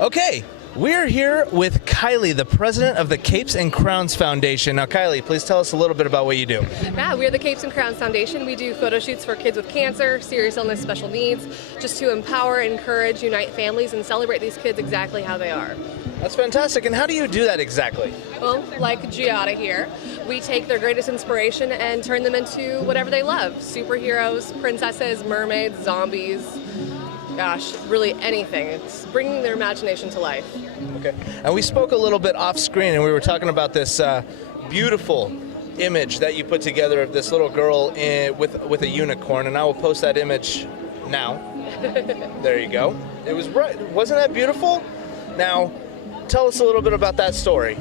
Okay, we're here with Kylie, the president of the Capes and Crowns Foundation. Now, Kylie, please tell us a little bit about what you do. Yeah, we're the Capes and Crowns Foundation. We do photo shoots for kids with cancer, serious illness, special needs, just to empower, encourage, unite families, and celebrate these kids exactly how they are. That's fantastic. And how do you do that exactly? Well, like Giada here, we take their greatest inspiration and turn them into whatever they love. Superheroes, princesses, mermaids, zombies, gosh, really anything. It's bringing their imagination to life. Okay. And we spoke a little bit off screen, and we were talking about this beautiful image that you put together of this little girl with a unicorn, and I will post that image now. There you go. It was right. Wasn't that beautiful? Now, tell us a little bit about that story.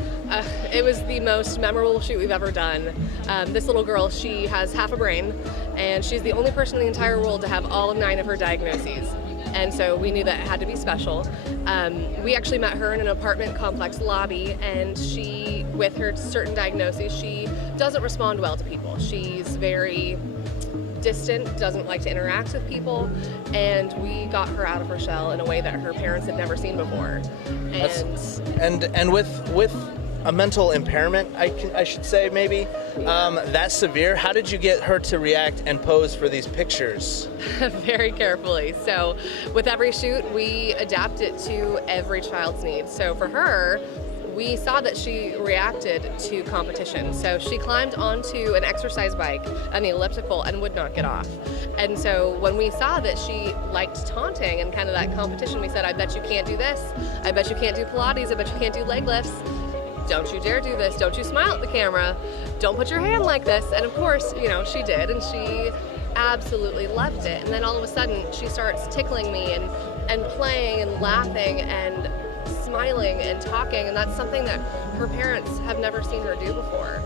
It was the most memorable shoot we've ever done. This little girl, she has half a brain, and she's the only person in the entire world to have all 9 of her diagnoses. And so we knew that it had to be special. We actually met her in an apartment complex lobby, and she, with her certain diagnoses, she doesn't respond well to people. She's very distant, doesn't like to interact with people, and we got her out of her shell in a way that her parents had never seen before. And with a mental impairment, I should say maybe, that severe, how did you get her to react and pose for these pictures? Very carefully. So with every shoot, we adapt it to every child's needs. So for her, we saw that she reacted to competition. So she climbed onto an exercise bike and the elliptical and would not get off. And so when we saw that she liked taunting and kind of that competition, we said, I bet you can't do this. I bet you can't do Pilates. I bet you can't do leg lifts. Don't you dare do this. Don't you smile at the camera. Don't put your hand like this. And of course, you know, she did, and she absolutely loved it. And then all of a sudden, she starts tickling me and playing and laughing and smiling and talking, and that's something that her parents have never seen her do before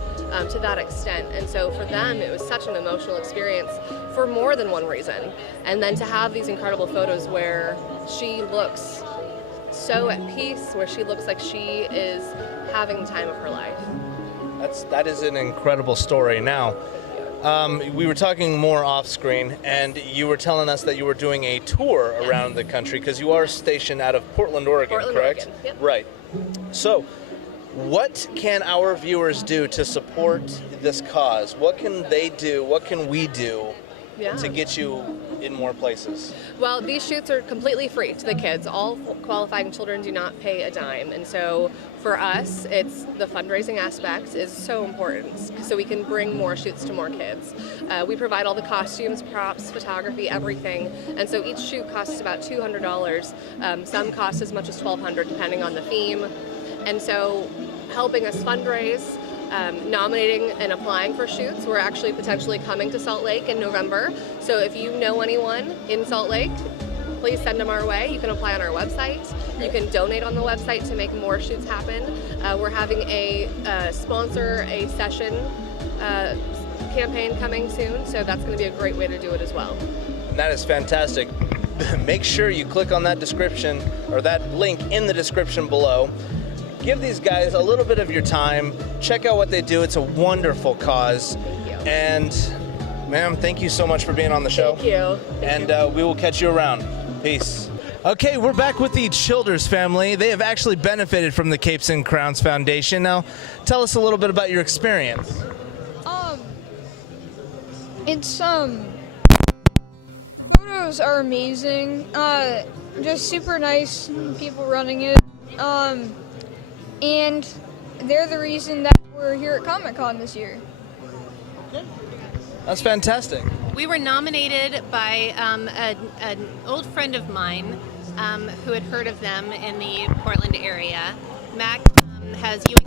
to that extent. And so for them, it was such an emotional experience for more than one reason. And then to have these incredible photos where she looks so at peace, where she looks like she is having the time of her life. That is an incredible story. Now, we were talking more off screen, and you were telling us that you were doing a tour around the country because you are stationed out of Portland, Oregon, correct? Oregon. Yep. Right. So, what can our viewers do to support this cause? What can they do? What can we do to get you in more places? Well, these shoots are completely free to the kids. All qualifying children do not pay a dime. And so for us, it's the fundraising aspect is so important so we can bring more shoots to more kids. We provide all the costumes, props, photography, everything. And so each shoot costs about $200. Some cost as much as $1,200 depending on the theme. And so helping us fundraise, nominating and applying for shoots. We're actually potentially coming to Salt Lake in November. So if you know anyone in Salt Lake, please send them our way. You can apply on our website. You can donate on the website to make more shoots happen. We're having a sponsor a session campaign coming soon, so that's going to be a great way to do it as well. And that is fantastic. Make sure you click on that description or that link in the description below. Give these guys a little bit of your time. Check out what they do. It's a wonderful cause. Thank you. And, ma'am, thank you so much for being on the show. Thank you. And we will catch you around. Peace. Okay, we're back with the Childers family. They have actually benefited from the Capes and Crowns Foundation. Now, tell us a little bit about your experience. It's photos are amazing. Just super nice people running it. And they're the reason that we're here at Comic-Con this year. That's fantastic. We were nominated by an old friend of mine who had heard of them in the Portland area. Mac has Ewing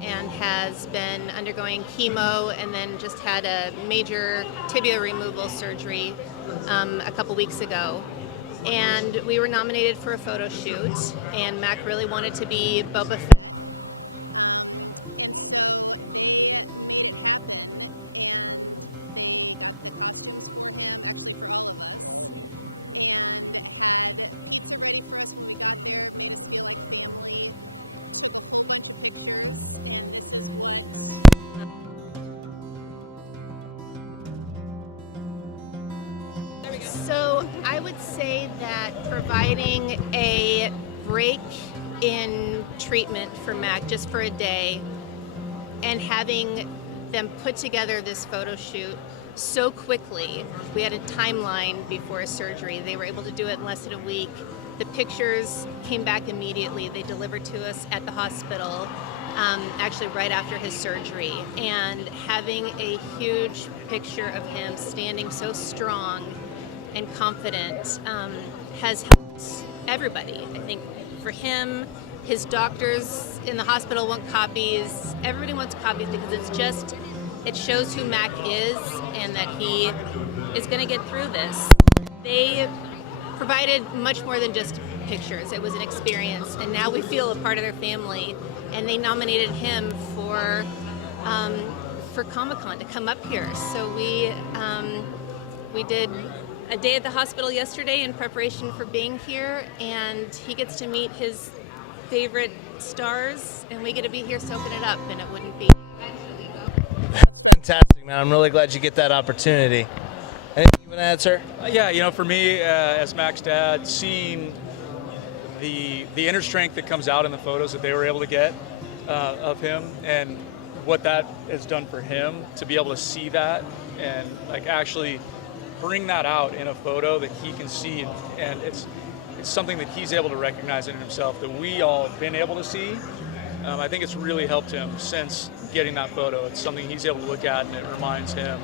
and has been undergoing chemo and then just had a major tibia removal surgery a couple weeks ago. And we were nominated for a photo shoot, and Mac really wanted to be Boba Fett. So I would say that providing a break in treatment for Mac just for a day and having them put together this photo shoot so quickly. We had a timeline before surgery. They were able to do it in less than a week. The pictures came back immediately. They delivered to us at the hospital, actually right after his surgery. And having a huge picture of him standing so strong and confident has helped everybody. I think for him, his doctors in the hospital want copies. Everybody wants copies because it shows who Mac is and that he is going to get through this. They provided much more than just pictures. It was an experience, and now we feel a part of their family. And they nominated him for Comic-Con to come up here. So we did a day at the hospital yesterday in preparation for being here, and he gets to meet his favorite stars, and we get to be here soaking it up, and it wouldn't be. Fantastic, man. I'm really glad you get that opportunity. Anything you want to add, sir? Yeah, for me, as Mac's dad, seeing the inner strength that comes out in the photos that they were able to get of him, and what that has done for him to be able to see that and like actually bring that out in a photo that he can see, and it's something that he's able to recognize in himself that we all have been able to see. I think it's really helped him since getting that photo. It's something he's able to look at, and it reminds him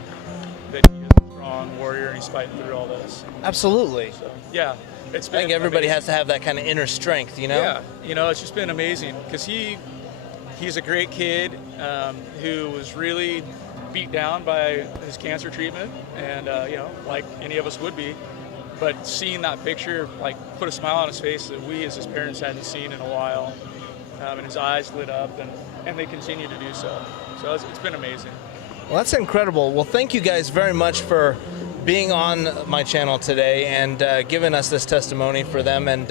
that he is a strong warrior and he's fighting through all this. Absolutely. So, yeah, it's been I think everybody amazing. has to have that kind of inner strength, you know? Yeah, it's just been amazing because he's a great kid who was really beat down by his cancer treatment, and like any of us would be. But seeing that picture, like, put a smile on his face that we as his parents hadn't seen in a while, and his eyes lit up, and they continue to do so. So it's been amazing. Well, that's incredible. Well, thank you guys very much for being on my channel today and giving us this testimony for them. And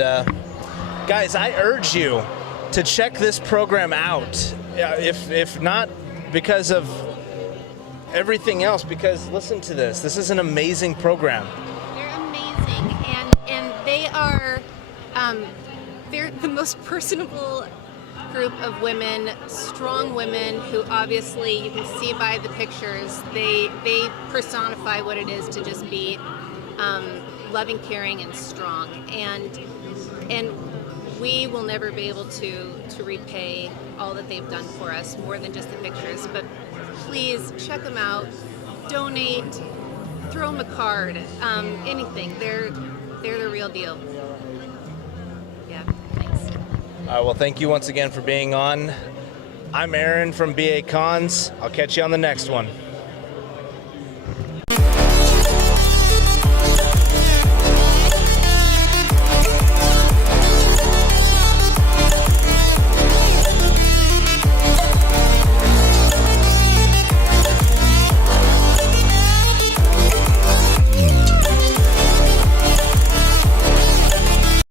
guys, I urge you to check this program out. If not because of everything else, because listen to this. This is an amazing program. They're amazing, and they are they're the most personable group of women, strong women who obviously you can see by the pictures they personify what it is to just be loving, caring, and strong, and we will never be able to repay all that they've done for us, more than just the pictures. But please check them out, donate, throw them a card, anything. They're the real deal. Yeah, thanks. All right, well, thank you once again for being on. I'm Aaron from BA Cons. I'll catch you on the next one.